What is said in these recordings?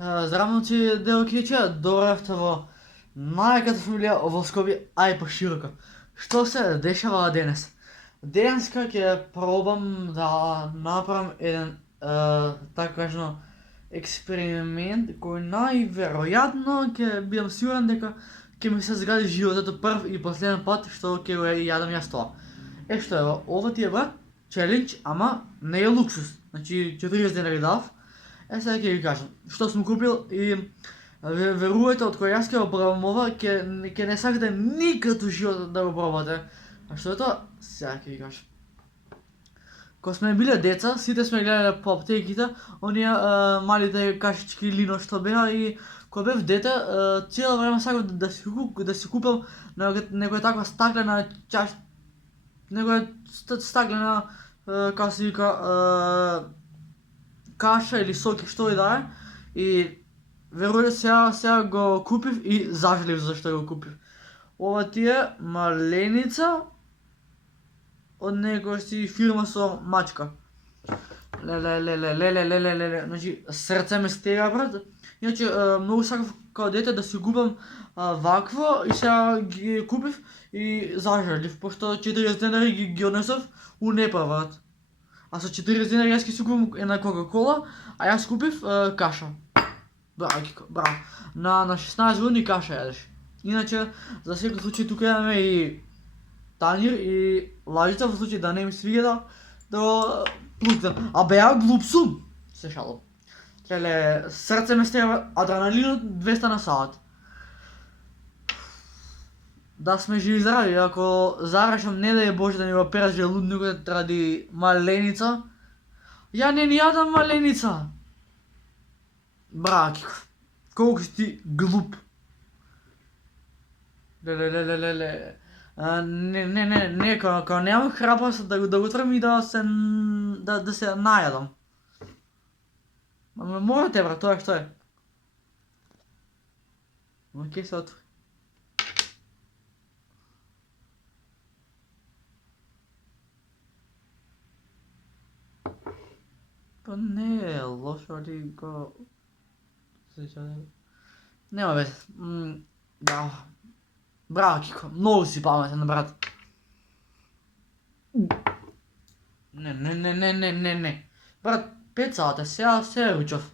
Здравноти, Делкича, дојавте во најаката фамилија во скоби, а и пошироко. Што се дешава денес? Денеска ќе пробам да направам еден, така кажано, експеримент кој најверојатно ќе бидам сигурен дека ќе ми се згади животот прв и последен пат што ќе го јадам јас тоа. Што е, ова ти е брат, челендж, ама не е луксус. Значи 40 денари дав. Сега ќе ви кажам што сум купил и верувајте од кој јас ќе го пробам ова, ќе не сакате никад во животот да го пробате. А што е тоа? Сега ќе ви кажам. Кога сме биле деца, сите сме гледале по аптеките, оние малите кашички лино што беа и кога бев дете, цело време сакав да си купам некоја таква стаклена некоја стаклена, како се вика, каша или соки, што и да е. И верувајте сега го купив и зажалив зашто го купив. Ова ти е маленица од некоја си фирма со мачка. Леле, значи срце ме стега брат. Иначе многу сакав као дете да си купам вакво и сега ги купив и зажалив, пошто 40 денари ги однесов у НЕПА брат. А со 40 денари јас ќе си купам една Кока-кола, а јас купив каша. Браво. На 16 години каша јадеш. Иначе, за секој случај тука имаме и танир и лажица во случај да не ми свига да го плукнам. А беа глуп сум. Се шалом. Леле, срце ме стега, адреналинот 200 на сат. Да сме живи здрави, ако зарешам не да е Боже да ми го перат желудникот ради маленица, ја не ни јадам маленица. Браќко, колку си ти глуп. Леле. Не, као немам храброст да го тргам и да се најадам. Ама морате брат, тоа што е. Ама ке се отвори. Па не е лошо, али го... Нема везе. Браво. Браво, Кико. Многу си паметен, брат. Не. Брат, 5 сата, сега се ручав.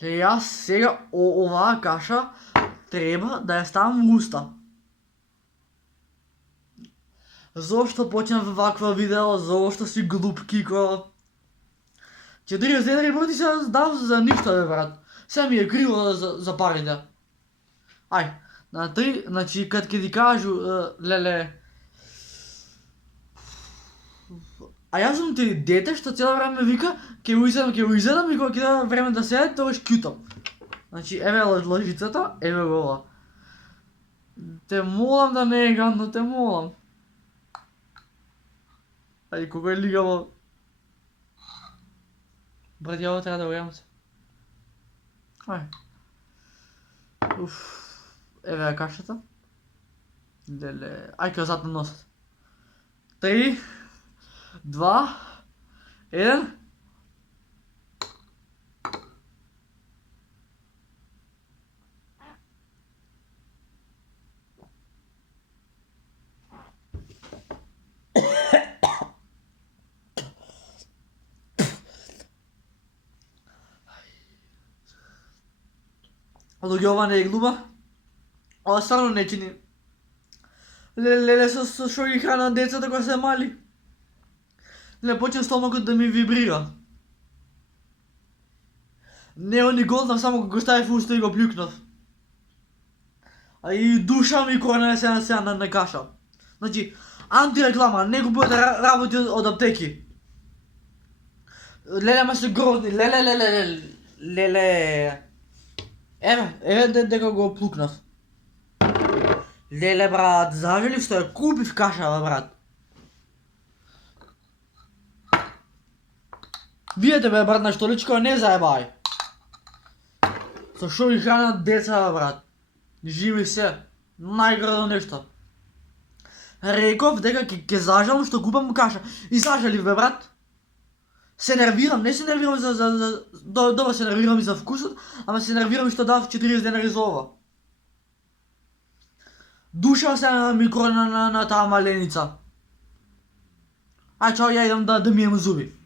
Јас сега оваа каша треба да ја ставам во уста. Зошто почнав вакво видео, зошто си глуп Кико? 40 денари брати се дав за ништо бе брат. Се ми е криво за парите. Ај, на 3, значи кад ќе ти кажу, леле... А јас сум ти дете што цело време вика, ќе го изедам и кога ќе дава време да седе, тогаш кјутам. Значи, еве лажицата, еве го ова. Те молам да не е гадно, те молам. Ајде, колко е лигаво. Брат, ја ова треба да го јам се. Ајде. Еве ја кашата. Леле, ајде ке зад на носот. 3, 2, 1. Луѓе, ова не е глума. Ова стварно не чини. Леле, со шо ги хранат децата кога се мали. Леле, почна стомакот да ми вибрира. Не ни голтнав, само го ставив уста и го плюкнав. А и душа ми корне се на каша. Значи, антиреклама, не купувате работи од аптеки. Леле, ма се грозни, леле. Еве дека го плукнав. Леле брат, зажалив што ја купив каша брат. Видете бе брат на штоличко, не заебај. Со шо ги хранат деца брат. Живи се, најградо нешто. Реков дека ќе зажалам што купам каша. И зажалив бе брат. Се нервирам, не се нервирам Добро, се нервирам и за вкусот, ама се нервирам што дав 40 денари за ова. Душа се на микро на таа маленица. Ај чао, ја идам да мием зуби.